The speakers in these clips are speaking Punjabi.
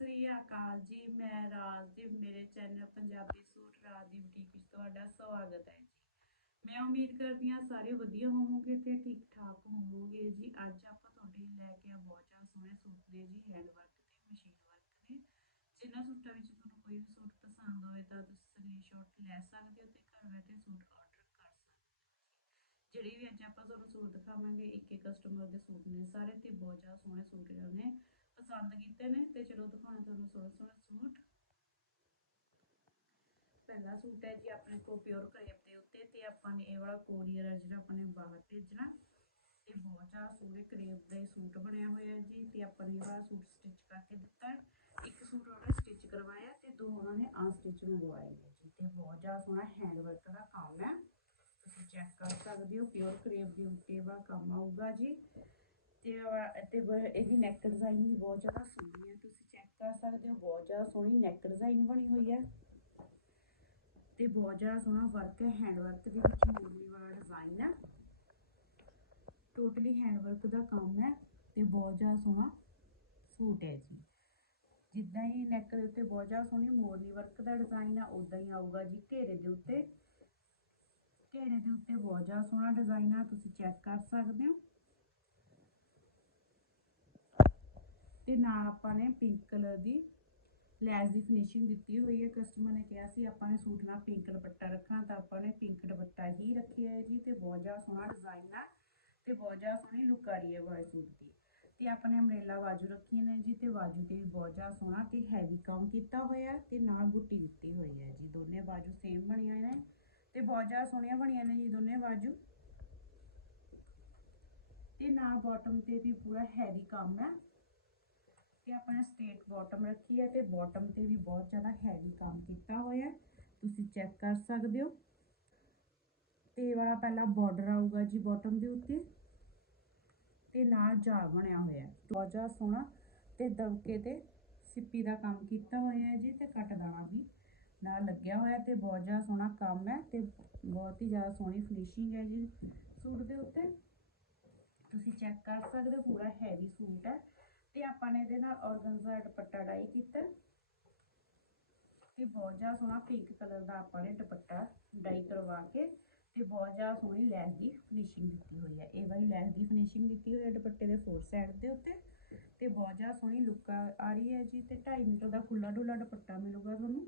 ਸ੍ਰੀ ਅਕਾਲ ਜੀ, ਮੈਂ ਰਾਜਦੀਪ, ਮੇਰੇ channel Punjabi suit Raj boutique ਵਿੱਚ ਤੁਹਾਡਾ ਸਵਾਗਤ ਹੈ ਜੀ। ਮੈਂ ਉਮੀਦ ਕਰਦੀ ਹਾਂ ਸਾਰੇ ਵਧੀਆ ਹੋਵੋਗੇ ਤੇ ਠੀਕ ਠਾਕ ਹੋਵੋਗੇ ਜੀ। ਅੱਜ ਆਪਾਂ ਤੁਹਾਡੇ ਲਈ ਲੈ ਕੇ ਆ ਬਹੁਤ ਜ਼ਿਆਦਾ ਸੋਹਣੇ ਸੂਟ ਨੇ ਜੀ, ਹੈਂਡ ਵਰਕ ਤੇ ਮਸ਼ੀਨ ਵਰਕ ਨੇ। ਜਿਨ੍ਹਾਂ ਸੂਟਾਂ ਵਿੱਚ ਤੁਹਾਨੂੰ ਕੋਈ ਵੀ ਸੂਟ ਪਸੰਦ ਹੋਵੇ ਤਾਂ ਤੁਸੀਂ ਸਕਰੀਨਸ਼ਾਟ ਲੈ ਸਕਦੇ ਹੋ ਤੇ ਘਰ ਬੈਠੇ ਸੂਟ ਆਰਡਰ ਕਰ ਸਕਦੇ ਹੋ ਵੀ ਅੱਜ ਆਪਾਂ ਤੁਹਾਨੂੰ ਸੂਟ ਦਿਖਾਵਾਂਗੇ ਇੱਕ ਇੱਕ ਕਸਟਮਰ ਦੇ ਸੂਟ ਨੇ ਸਾਰੇ ਤੇ ਬਹੁਤ ਜ਼ਿਆਦਾ ਸੋਹਣੇ ਸੂਟ ਨੇ। ਪਸੰਦ ਕੀਤੇ ਨੇ ਤੇ ਚਲੋ ਦਿਖਾਉਣਾ ਤੁਹਾਨੂੰ ਸੋਹਣੇ ਸੋਹਣੇ ਸੂਟ। ਪਹਿਲਾ ਸੂਟ ਹੈ ਜੀ ਆਪਣੇ ਕੋਲ ਪਿਓਰ ਕਰੇਪ ਦੇ ਉੱਤੇ ਤੇ ਆਪਾਂ ਨੇ ਇਹ ਵਾਲਾ ਕੋਰੀਅਰ ਹੈ ਜਿਹੜਾ ਆਪਾਂ ਬਾਹਰ ਭੇਜਣਾ। ਤੇ ਬਹੁਤ ਜ਼ਿਆਦਾ ਸੋਹਣੇ ਕਰੇਪ ਦੇ ਸੂਟ ਬਣਿਆ ਹੋਇਆ ਜੀ ਤੇ ਆਪਾਂ ਨੇ ਇਹ ਵਾਲਾ ਸੂਟ ਸਟਿਚ ਕਰਕੇ ਦਿੱਤਾ ਹੈ। ਇੱਕ ਸੂਟ ਉਹਨੇ ਸਟਿਚ ਕਰਵਾਇਆ ਤੇ ਦੋ ਉਹਨਾਂ ਨੇ ਅਨਸਟਿਚ ਮੰਗਵਾਏ ਨੇ ਜੀ ਤੇ ਬਹੁਤ ਜ਼ਿਆਦਾ ਸੋਹਣਾ ਹੈਂਡ ਵਰਕ ਦਾ ਕੰਮ ਹੈ। ਤੁਸੀਂ ਚੈੱਕ ਕਰ ਸਕਦੇ ਹੋ ਪਿਓਰ ਕਰੇਪ ਦੇ ਉੱਤੇ ਵਾ ਕੰਮ ਆਊਗਾ ਜੀ। ਤੇ ਤੇ ਇਹਦੀ ਨੈਕ ਡਿਜ਼ਾਈਨ ਵੀ ਬਹੁਤ ਜ਼ਿਆਦਾ ਸੋਹਣੀ ਹੈ ਤੁਸੀਂ ਚੈੱਕ ਕਰ ਸਕਦੇ ਹੋ, ਬਹੁਤ ਜ਼ਿਆਦਾ ਸੋਹਣੀ ਨੈਕ ਡਿਜ਼ਾਈਨ ਬਣੀ ਹੋਈ ਹੈ ਤੇ ਬਹੁਤ ਜ਼ਿਆਦਾ ਸੋਹਣਾ ਵਰਕ ਹੈ ਹੈਂਡ ਵਰਕ ਦੇ ਵਿੱਚ ਮੋਰਨੀ ਵਾਲਾ ਡਿਜ਼ਾਈਨ ਹੈ ਟੋਟਲੀ ਹੈਂਡ ਵਰਕ ਦਾ ਕੰਮ ਹੈ ਤੇ ਬਹੁਤ ਜ਼ਿਆਦਾ ਸੋਹਣਾ ਸੂਟ ਹੈ ਜੀ। ਜਿੱਦਾਂ ਹੀ ਨੈਕ ਦੇ ਉੱਤੇ ਬਹੁਤ ਜ਼ਿਆਦਾ ਸੋਹਣੀ ਮੋਰਨੀ ਵਰਕ ਦਾ ਡਿਜ਼ਾਈਨ ਆ ਉਦਾਂ ਹੀ ਆਊਗਾ ਜੀ ਘੇਰੇ ਦੇ ਉੱਤੇ। ਘੇਰੇ ਦੇ ਉੱਤੇ ਬਹੁਤ ਜ਼ਿਆਦਾ ਸੋਹਣਾ ਡਿਜ਼ਾਈਨ ਆ, ਤੁਸੀਂ ਚੈੱਕ ਕਰ ਸਕਦੇ ਹੋ। ਤੇ ਨਾਲ ਆਪਾਂ ਨੇ ਪਿੰਕ ਕਲਰ ਦੀ ਲੈਸ ਦੀ ਫਿਨਿਸ਼ਿੰਗ ਦਿੱਤੀ ਹੋਈ ਹੈ। ਕਸਟਮਰ ਨੇ ਕਿਹਾ ਸੀ, ਆਪਾਂ ਨੇ ਸੂਟ ਨਾਲ ਪਿੰਕ ਦੁਪੱਟਾ ਰੱਖਣਾ, ਤਾਂ ਆਪਾਂ ਨੇ ਪਿੰਕ ਦੁਪੱਟਾ ਹੀ ਰੱਖਿਆ ਹੈ ਜੀ ਤੇ ਬਹੁਤ ਜ਼ਿਆਦਾ ਸੋਹਣਾ ਡਿਜ਼ਾਈਨ ਆ ਤੇ ਬਹੁਤ ਜ਼ਿਆਦਾ ਸੋਹਣੀ ਲੁੱਕ ਆ ਰਹੀ ਹੈ ਵਾਲੇ ਸੂਟ ਦੀ। ਤੇ ਆਪਾਂ ਨੇ ਅਮਰੇਲਾ ਬਾਜੂ ਰੱਖੀਆਂ ਨੇ ਜੀ ਤੇ ਬਾਜੂ ਤੇ ਵੀ ਬਹੁਤ ਜ਼ਿਆਦਾ ਸੋਹਣਾ ਤੇ ਹੈਵੀ ਕੰਮ ਕੀਤਾ ਹੋਇਆ ਤੇ ਨਾਲ ਬੁੱਟੀ ਦਿੱਤੀ ਹੋਈ ਹੈ ਜੀ। ਦੋਨੇ ਬਾਜੂ ਸੇਮ ਬਣੀਆਂ ਨੇ ਤੇ ਬਹੁਤ ਜ਼ਿਆਦਾ ਸੋਹਣੀਆਂ ਬਣੀਆਂ ਨੇ ਜੀ ਦੋਨੇ ਬਾਜੂ ਤੇ ਨਾਲ ਬਾਟਮ ਤੇ ਵੀ ਪੂਰਾ ਹੈਵੀ ਕੰਮ ਹੈ। ਤੇ ਆਪਾਂ ਨੇ ਸਟੇਟ ਬਾਟਮ ਰੱਖੀ ਹੈ ਤੇ ਬਾਟਮ ਤੇ ਵੀ ਬਹੁਤ ਜ਼ਿਆਦਾ ਹੈਵੀ ਕੰਮ ਕੀਤਾ ਹੋਇਆ ਤੁਸੀਂ ਚੈੱਕ ਕਰ ਸਕਦੇ ਹੋ। ਤੇ ਇਹ ਵਾਲਾ ਪਹਿਲਾ ਬਾਰਡਰ ਆਊਗਾ ਜੀ ਬਾਟਮ ਦੇ ਉੱਤੇ। ਤੇ ਨਾਲ ਜਾਲ ਬਣਿਆ ਹੋਇਆ ਬਹੁਤ ਜ਼ਿਆਦਾ ਸੋਹਣਾ ਤੇ ਦਬਕੇ ਤੇ ਸਿੱਪੀ ਦਾ ਕੰਮ ਕੀਤਾ ਹੋਇਆ ਹੈ ਜੀ ਤੇ ਕੱਟ ਦਾਣਾ ਵੀ ਨਾਲ ਲੱਗਿਆ ਹੋਇਆ ਤੇ ਬਹੁਤ ਜ਼ਿਆਦਾ ਸੋਹਣਾ ਕੰਮ ਹੈ ਤੇ ਬਹੁਤ ਹੀ ਜ਼ਿਆਦਾ ਸੋਹਣੀ ਫਿਨਿਸ਼ਿੰਗ ਹੈ ਜੀ ਸੂਟ ਦੇ ਉੱਤੇ। ਤੁਸੀਂ ਚੈੱਕ ਕਰ ਸਕਦੇ ਹੋ, ਪੂਰਾ ਹੈਵੀ ਸੂਟ ਹੈ। ਤੇ ਆਪਾਂ ਨੇ ਇਹਦੇ ਨਾਲ ਔਰਗਨਜ਼ਾ ਦੁਪੱਟਾ ਡਾਈ ਕੀਤਾ। ਤੇ ਬਹੁਤ ਜ਼ਿਆਦਾ ਸੋਹਣਾ ਪਿੰਕ ਕਲਰ ਦਾ ਆਪਾਂ ਨੇ ਦੁਪੱਟਾ ਡਾਈ ਕਰਵਾ ਕੇ ਤੇ ਬਹੁਤ ਜ਼ਿਆਦਾ ਸੋਹਣੀ ਲੈਸ ਦੀ ਫਿਨਿਸ਼ਿੰਗ ਦਿੱਤੀ ਹੋਈ ਹੈ। ਇਹ ਵਾਲੀ ਲੈਸ ਦੀ ਫਿਨਿਸ਼ਿੰਗ ਦਿੱਤੀ ਹੋਈ ਹੈ ਦੁਪੱਟੇ ਦੇ ਫੋਰ ਸਾਈਡ ਦੇ ਉੱਤੇ। ਤੇ ਬਹੁਤ ਜ਼ਿਆਦਾ ਸੋਹਣੀ ਲੁੱਕ ਆ ਰਹੀ ਹੈ ਜੀ ਤੇ 2.5 ਮੀਟਰ ਦਾ ਖੁੱਲਾ ਡੁੱਲਾ ਦੁਪੱਟਾ ਮਿਲੂਗਾ ਤੁਹਾਨੂੰ।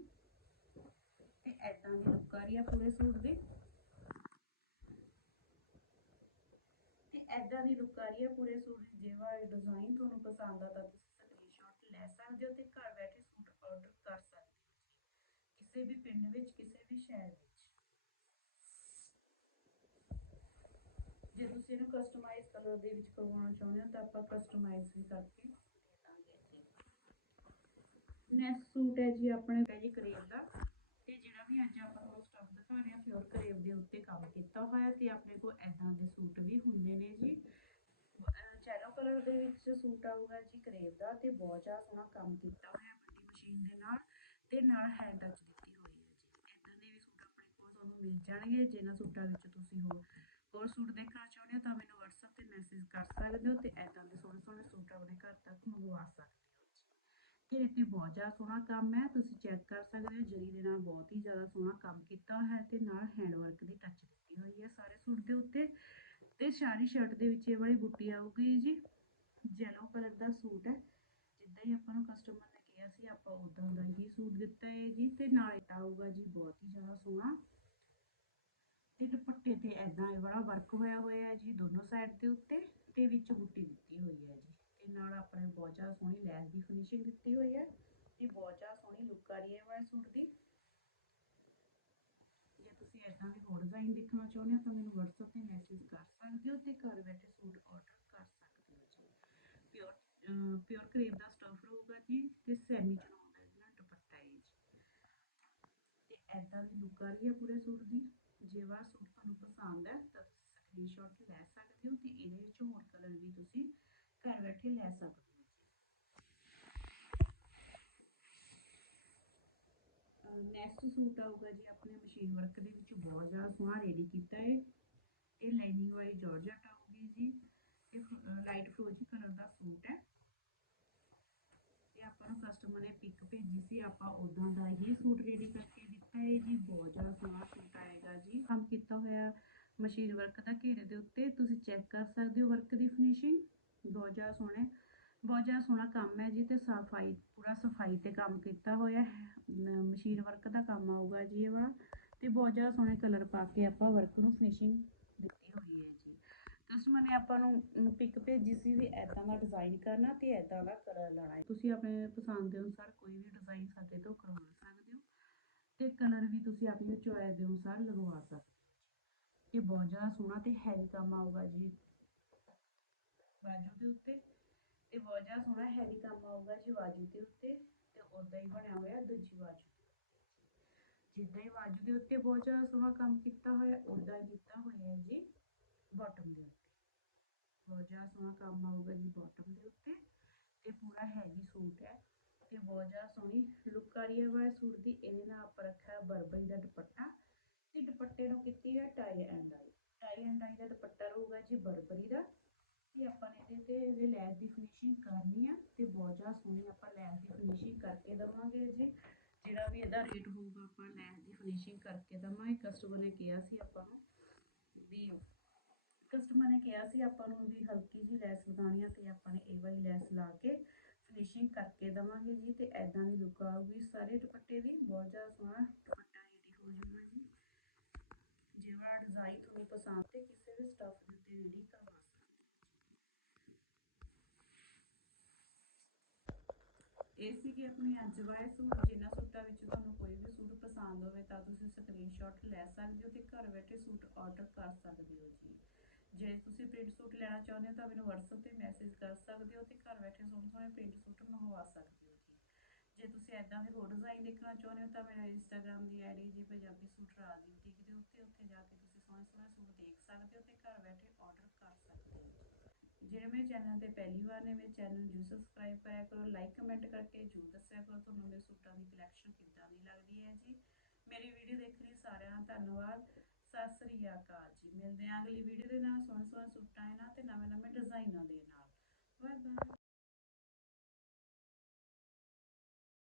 ਤੇ ਐਦਾਂ ਦੀ ਲੁੱਕ ਆ ਰਹੀ ਹੈ ਪੂਰੇ ਸੂਟ ਦੀ ਤੇ ਐਦਾਂ ਦੀ ਲੁੱਕ ਆ ਰਹੀ ਹੈ, ਪੂਰੇ ਸੂਟ ਦੀ ਜੇ ਵਾਲਾ ਡਿਜ਼ਾਈਨ ਤੁਹਾਨੂੰ ਪਸੰਦ ਆ ਤਾਂ ਤੁਸੀਂ ਸਕਰੀਨਸ਼ਾਟ ਲੈ ਸਕਦੇ ਹੋ ਤੇ ਘਰ ਬੈਠੇ ਸੂਟ ਆਰਡਰ ਕਰ ਸਕਦੇ ਹੋ ਜੀ, ਕਿਸੇ ਵੀ ਪਿੰਡ ਵਿੱਚ, ਕਿਸੇ ਵੀ ਸ਼ਹਿਰ ਵਿੱਚ। ਜੇ ਤੁਸੀਂ ਇਹਨੂੰ ਕਸਟਮਾਈਜ਼ ਕਲਰ ਦੇ ਵਿੱਚ ਕਰਵਾਉਣਾ ਚਾਹੁੰਦੇ ਹੋ ਤਾਂ ਆਪਾਂ ਕਸਟਮਾਈਜ਼ ਵੀ ਕਰਕੇ ਦੇ ਦਾਂਗੇ ਜੀ ਨੈਕਸਟ ਸੂਟ ਹੈ ਜੀ ਆਪਣੇ ਹੈ ਜੀ ਕਰੇਬ ਦਾ ਤੇ ਜਿਹੜਾ ਵੀ ਅੱਜ ਆਪਾਂ ਤੁਹਾਨੂੰ ਸਟਫ ਦਿਖਾ ਰਹੇ ਹਾਂ ਪਿਓਰ ਕਰੇਬ ਦੇ ਉੱਤੇ ਕੰਮ ਕੀਤਾ ਹੋਇਆ ਤੇ ਆਪਣੇ ਕੋਲ ਐਦਾਂ ਦੇ ਸੂਟ ਵੀ ਹੁੰਦੇ ਨੇ ਜੀ। ਚੈਲੋ ਕਲਰ ਦੇ ਵਿੱਚ ਸੂਟ ਆਊਗਾ ਜੀ ਕਰੇਬ ਦਾ ਤੇ ਬਹੁਤ ਜ਼ਿਆਦਾ ਸੋਹਣਾ ਕੰਮ ਕੀਤਾ ਹੋਇਆ ਵੱਡੀ ਮਸ਼ੀਨ ਦੇ ਨਾਲ ਤੇ ਨਾਲ ਹੈਂਡ ਟੱਚ ਦਿੱਤੀ ਹੋਈ ਹੈ ਜੀ। ਐਦਾਂ ਦੇ ਵੀ ਸੂਟ ਆਪਣੇ ਕੋਲ ਤੁਹਾਨੂੰ ਮਿਲ ਜਾਣਗੇ। ਜਿਨ੍ਹਾਂ ਸੂਟਾਂ ਵਿੱਚ ਤੁਸੀਂ ਹੋਰ ਹੋਰ ਸੂਟ ਦੇਖਣਾ ਚਾਹੁੰਦੇ ਹੋ ਤਾਂ ਮੈਨੂੰ WhatsApp ਤੇ ਮੈਸੇਜ ਕਰ ਸਕਦੇ ਹੋ ਤੇ ਐਦਾਂ ਦੇ ਸੋਹਣੇ ਸੋਹਣੇ ਸੂਟ ਆਪਣੇ ਘਰ ਤੱਕ ਮੰਗਵਾ ਸਕਦੇ ਹੋ ਜੀ। ਘੇਰੇ ਤੇ ਬਹੁਤ ਜ਼ਿਆਦਾ ਸੋਹਣਾ ਕੰਮ ਹੈ। ਤੁਸੀਂ ਚੈੱਕ ਕਰ ਸਕਦੇ ਹੋ, ਜਰੀ ਦੇ ਨਾਲ ਬਹੁਤ ਹੀ ਜ਼ਿਆਦਾ ਸੋਹਣਾ ਕੰਮ ਕੀਤਾ ਹੋਇਆ ਤੇ ਨਾਲ ਹੈਂਡ ਵਰਕ ਦੀ ਟੱਚ ਦਿੱਤੀ ਹੋਈ ਹੈ ਸਾਰੇ ਸੂਟ ਦੇ ਉੱਤੇ ਤੇ ਸਾਰੀ ਸ਼ਰਟ ਦੇ ਵਿੱਚ ਇਹ ਵਾਲੀ ਬੁੱਟੀ ਆਊਗੀ ਜੀ ਯੈਲੋ ਕਲਰ ਦਾ ਸੂਟ ਹੈ। ਜਿੱਦਾਂ ਹੀ ਆਪਾਂ ਨੂੰ ਕਸਟਮਰ ਨੇ ਕਿਹਾ ਸੀ, ਆਪਾਂ ਉਦਾਂ ਦਾ ਹੀ ਸੂਟ ਦਿੱਤਾ ਹੈ ਜੀ ਤੇ ਨਾਲ ਇਹ ਆਊਗਾ ਜੀ ਬਹੁਤ ਹੀ ਜ਼ਿਆਦਾ ਸੋਹਣਾ। ਤੇ ਦੁਪੱਟੇ ਤੇ ਐਦਾਂ ਇਹ ਵਾਲਾ ਵਰਕ ਹੋਇਆ ਹੋਇਆ ਹੈ ਜੀ ਦੋਨੋਂ ਸਾਈਡ ਦੇ ਉੱਤੇ ਤੇ ਵਿੱਚ ਬੁੱਟੀ ਦਿੱਤੀ ਹੋਈ ਹੈ ਜੀ। ਤੇ ਨਾਲ ਆਪਣੇ ਬਹੁਤ ਜ਼ਿਆਦਾ ਸੋਹਣੀ ਲੈਸ ਦੀ ਫਿਨਿਸ਼ਿੰਗ ਦਿੱਤੀ ਹੋਈ ਹੈ ਤੇ ਬਹੁਤ ਜ਼ਿਆਦਾ ਸੋਹਣੀ ਲੁੱਕ ਆ ਰਹੀ ਹੈ ਵਾਲੇ ਸੂਟ ਦੀ। ਜੇ ਤੁਸੀਂ ਐਦਾਂ ਦੇ ਹੋਰ ਡਿਜ਼ਾਈਨ ਦੇਖਣਾ ਚਾਹੁੰਦੇ ਹੋ ਤਾਂ ਮੈਨੂੰ WhatsApp ਤੇ ਮੈਸੇਜ ਕਰ ਸਕਦੇ ਹੋ ਤੇ ਘਰ ਬੈਠੇ ਸੂਟ ਆਰਡਰ ਕਰ ਸਕਦੇ ਹੋ ਜੀ। ਪਿਓਰ ਪਿਓਰ ਕਰੇਪ ਦਾ ਸਟਫ ਰਹੂਗਾ ਜੀ ਤੇ ਸੈਮੀ ਚਨਾਉਣ ਦਾ ਇਹਦਾ ਦੁਪੱਟਾ ਹੈ ਜੀ। ਤੇ ਐਦਾਂ ਦੀ ਲੁੱਕ ਆ ਰਹੀ ਹੈ ਪੂਰੇ ਸੂਟ ਦੀ। ਜੇ ਵਾਲਾ ਸੂਟ ਤੁਹਾਨੂੰ ਪਸੰਦ ਹੈ ਤਾਂ ਸਕਰੀਨਸ਼ਾਟ ਲੈ ਸਕਦੇ ਹੋ ਤੇ ਇਹਦੇ ਵਿੱਚ ਹੋਰ ਕਲਰ ਵੀ ਤੁਸੀਂ ਘਰ ਬੈਠੇ ਲੈ ਸਕਦੇ ਹੋ। ਨੈਕਸਟ ਸੂਟ ਆਊਗਾ ਜੀ ਆਪਣੇ ਮਸ਼ੀਨ ਵਰਕ ਦੇ ਵਿੱਚ ਬਹੁਤ ਜ਼ਿਆਦਾ ਸੋਹਣਾ ਰੈਡੀ ਕੀਤਾ ਹੈ। ਇਹ ਲਾਈਨਿੰਗ ਵਾਲੀ ਜਾਰਜਟ ਆਊਗੀ ਜੀ। ਇਹ ਲਾਈਟ ਫਰੋਜੀ ਕਲਰ ਦਾ ਸੂਟ ਹੈ। ਤੇ ਆਪਾਂ ਨੂੰ ਕਸਟਮਰ ਨੇ ਪਿਕ ਭੇਜੀ ਸੀ। ਆਪਾਂ ਉਦਾਂ ਦਾ ਹੀ ਸੂਟ ਰੈਡੀ ਕਰਕੇ ਦਿੱਤਾ ਹੈ ਜੀ। ਬਹੁਤ ਜ਼ਿਆਦਾ ਸੋਹਣਾ ਸੂਟ ਆਏਗਾ ਜੀ। ਕੰਮ ਕੀਤਾ ਹੋਇਆ ਮਸ਼ੀਨ ਵਰਕ ਦਾ ਘੇਰੇ ਦੇ ਉੱਤੇ। ਤੁਸੀਂ ਚੈੱਕ ਕਰ ਸਕਦੇ ਹੋ ਵਰਕ ਦੀ ਫਿਨਿਸ਼ਿੰਗ ਬਹੁਤ ਜ਼ਿਆਦਾ ਸੋਹਣਾ ਬਹੁਤ ਜ਼ਿਆਦਾ ਸੋਹਣਾ ਕੰਮ ਹੈ ਜੀ ਤੇ ਸਫ਼ਾਈ, ਪੂਰਾ ਸਫ਼ਾਈ ਤੇ ਕੰਮ ਕੀਤਾ ਹੋਇਆ ਹੈ। ਮ- ਮਸ਼ੀਨ ਵਰਕ ਦਾ ਕੰਮ ਆਊਗਾ ਜੀ ਇਹ ਵਾਲਾ ਤੇ ਬਹੁਤ ਜ਼ਿਆਦਾ ਸੋਹਣੇ ਕਲਰ ਪਾ ਕੇ ਆਪਾਂ ਵਰਕ ਨੂੰ ਫਿਨਿਸ਼ਿੰਗ ਦਿੱਤੀ ਹੋਈ ਹੈ ਜੀ। ਕਸਟਮਰ ਨੇ ਆਪਾਂ ਨੂੰ ਪਿਕ ਭੇਜੀ ਸੀ ਵੀ ਐਦਾਂ ਦਾ ਡਿਜ਼ਾਈਨ ਕਰਨਾ ਤੇ ਐਦਾਂ ਦਾ ਕਲਰ ਲਾਣਾ ਹੈ। ਤੁਸੀਂ ਆਪਣੇ ਪਸੰਦ ਦੇ ਅਨੁਸਾਰ ਕੋਈ ਵੀ ਡਿਜ਼ਾਈਨ ਸਾਡੇ ਤੋਂ ਕਰਵਾ ਸਕਦੇ ਹੋ ਤੇ ਕਲਰ ਵੀ ਤੁਸੀਂ ਆਪਣੀ ਚੋਇਸ ਦੇ ਅਨੁਸਾਰ ਲਗਵਾ ਸਕਦੇ ਹੋ ਇਹ ਬਹੁਤ ਜ਼ਿਆਦਾ ਸੋਹਣਾ ਤੇ ਹੈਵੀ ਕੰਮ ਆਊਗਾ ਜੀ। ਬਾਜੂ ਦੇ ਉੱਤੇ ਤੇ ਬਹੁਤ ਜ਼ਿਆਦਾ ਸੋਹਣਾ ਹੈਵੀ ਕੰਮ ਆਊਗਾ ਜੀ ਬਾਜੂ ਦੇ ਉੱਤੇ ਤੇ ਉਦਾਂ ਹੀ ਬਣਿਆ ਹੋਇਆ ਦੂਜੀ ਬਾਜੂ ਜਿੱਦਾਂ ਹੀ ਬਾਜੂ ਦੇ ਉੱਤੇ ਬਹੁਤ ਜ਼ਿਆਦਾ ਸੋਹਣਾ ਕੰਮ ਕੀਤਾ ਹੋਇਆ ਉਦਾਂ ਹੀ ਕੀਤਾ ਹੋਇਆ ਜੀ ਬਾਟਮ ਦੇ ਉੱਤੇ। ਬਹੁਤ ਜ਼ਿਆਦਾ ਸੋਹਣਾ ਕੰਮ ਆਊਗਾ ਜੀ ਬਾਟਮ ਦੇ ਉੱਤੇ ਤੇ ਪੂਰਾ ਹੈਵੀ ਸੂਟ ਹੈ ਤੇ ਬਹੁਤ ਜ਼ਿਆਦਾ ਸੋਹਣੀ ਲੁੱਕ ਆ ਰਹੀ ਹੈ ਵਾ ਸੂਟ ਦੀ ਇਹਦੇ ਨਾਲ ਆਪਾਂ ਰੱਖਿਆ ਬਰਬਰੀ ਦਾ ਦੁਪੱਟਾ ਤੇ ਦੁਪੱਟੇ ਨੂੰ ਕੀਤੀ ਹੈ tie and I tie and I ਦਾ ਦੁਪੱਟਾ ਰਹੂਗਾ ਜੀ ਬਰਬਰੀ ਦਾ ਤੇ ਆਪਾਂ ਨੇ ਇਹਦੇ ਤੇ ਇਹਦੇ ਲੈਸ ਦੀ ਫਿਨਿਸ਼ਿੰਗ ਕਰਨੀ ਆ ਤੇ ਬਹੁਤ ਜ਼ਿਆਦਾ ਸੋਹਣੀ ਆਪਾਂ ਲੈਸ ਦੀ ਫਿਨਿਸ਼ਿੰਗ ਕਰਕੇ ਦਵਾਂਗੇ ਜੀ, ਜਿਹੜਾ ਵੀ ਇਹਦਾ ਰੇਟ ਹੋਊਗਾ ਆਪਾਂ ਲੈਸ ਦੀ ਫਿਨਿਸ਼ਿੰਗ ਕਰਕੇ ਦਵਾਂਗੇ। ਕਸਟਮਰ ਨੇ ਕਿਹਾ ਸੀ ਆਪਾਂ ਨੂੰ ਵੀ ਕਸਟਮਰ ਨੇ ਕਿਹਾ ਸੀ ਆਪਾਂ ਨੂੰ ਵੀ ਹਲਕੀ ਜੀ ਲੈਸ ਲਗਾਉਣੀ ਆ ਤੇ ਆਪਾਂ ਨੇ ਇਹ ਵਾਲੀ ਲੈਸ ਲਾ ਕੇ ਫਿਨਿਸ਼ਿੰਗ ਕਰਕੇ ਦਵਾਂਗੇ ਜੀ ਤੇ ਐਦਾਂ ਦੀ ਲੁੱਕ ਆਊਗੀ ਸਾਰੇ ਦੁਪੱਟੇ ਦੀ। ਬਹੁਤ ਜ਼ਿਆਦਾ ਸੋਹਣਾ ਦੁਪੱਟਾ ਰੈਡੀ ਹੋ ਜਾਊਗਾ ਜੀ। ਜਿਹੜਾ ਡਿਜ਼ਾਈਨ ਤੁਹਾਨੂੰ ਪਸੰਦ ਤੇ ਕਿਸੇ ਵੀ ਸਟਫ ਦੇ ਉੱਤੇ ਰੈਡੀ ਕਰਵਾ ਸਕਦੇ ਹੋ। ਇਹ ਸੀਗੀ ਆਪਣੀ ਅੱਜ ਵਾਲੇ ਸੂਟ, ਜਿਨ੍ਹਾਂ ਸੂਟਾਂ ਵਿੱਚ ਤੁਹਾਨੂੰ ਕੋਈ ਵੀ ਸੂਟ ਪਸੰਦ ਹੋਵੇ ਤਾਂ ਤੁਸੀਂ ਸਕਰੀਨਸ਼ਾਟ ਲੈ ਸਕਦੇ ਹੋ ਤੇ ਘਰ ਬੈਠੇ ਸੂਟ ਆਰਡਰ ਕਰ ਸਕਦੇ ਹੋ ਜੀ ਜੇ ਤੁਸੀਂ ਪ੍ਰਿੰਟ ਸੂਟ ਲੈਣਾ ਚਾਹੁੰਦੇ ਹੋ ਤਾਂ ਮੈਨੂੰ WhatsApp ਤੇ ਮੈਸੇਜ ਕਰ ਸਕਦੇ ਹੋ ਤੇ ਘਰ ਬੈਠੇ ਸੋਹਣੇ ਸੋਹਣੇ ਪ੍ਰਿੰਟ ਸੂਟ ਮੰਗਵਾ ਸਕਦੇ ਹੋ ਜੀ ਜੇ ਤੁਸੀਂ ਐਦਾਂ ਦੇ ਹੋਰ ਡਿਜ਼ਾਈਨ ਦੇਖਣਾ ਚਾਹੁੰਦੇ ਹੋ ਤਾਂ ਮੇਰਾ ਇੰਸਟਾਗ੍ਰam ਦੀ ਆਈਡੀ ਜੀ, ਪੰਜਾਬੀ ਸੂਟ ਰਾਜਦੀਪ ਦੇ ਉੱਤੇ, ਉੱਥੇ ਜਾ ਕੇ ਤੁਸੀਂ ਸੋਹਣੇ ਸੋਹਣੇ ਸੂਟ ਦੇਖ ਸਕਦੇ ਹੋ ਤੇ ਘਰ ਬੈਠੇ ਆਰਡਰ ਕਰ ਸਕਦੇ ਹੋ ਜੀ। ਜਿਹੜੇ ਮੇਰੇ ਚੈਨਲ ਤੇ ਪਹਿਲੀ ਵਾਰ ਨੇ, ਮੇਰੇ ਚੈਨਲ ਨੂੰ ਸਬਸਕ੍ਰਾਈਬ ਕਰਿਆ ਕਰੋ ਲਾਈਕ ਕਮੈਂਟ ਕਰਕੇ ਜਰੂਰ ਦੱਸਿਆ ਕਰੋ, ਤੁਹਾਨੂੰ ਮੇਰੇ ਸੂਟਾਂ ਦੀ ਕਲੈਕਸ਼ਨ ਕਿੱਦਾਂ ਦੀ ਲੱਗਦੀ ਹੈ ਜੀ। ਮੇਰੀ ਵੀਡੀਓ ਦੇਖਣ ਲਈ ਸਾਰਿਆਂ ਦਾ ਧੰਨਵਾਦ। ਸਤਿ ਸ੍ਰੀ ਅਕਾਲ ਜੀ। ਮਿਲਦੇ ਹਾਂ ਅਗਲੀ ਵੀਡੀਓ ਦੇ ਨਾਲ ਸੋਹਣੇ ਸੋਹਣੇ ਸੂਟਾਂ ਦੇ ਨਾਲ ਤੇ ਨਵੇਂ ਨਵੇਂ ਡਿਜ਼ਾਈਨਾਂ ਦੇ ਨਾਲ। Bye bye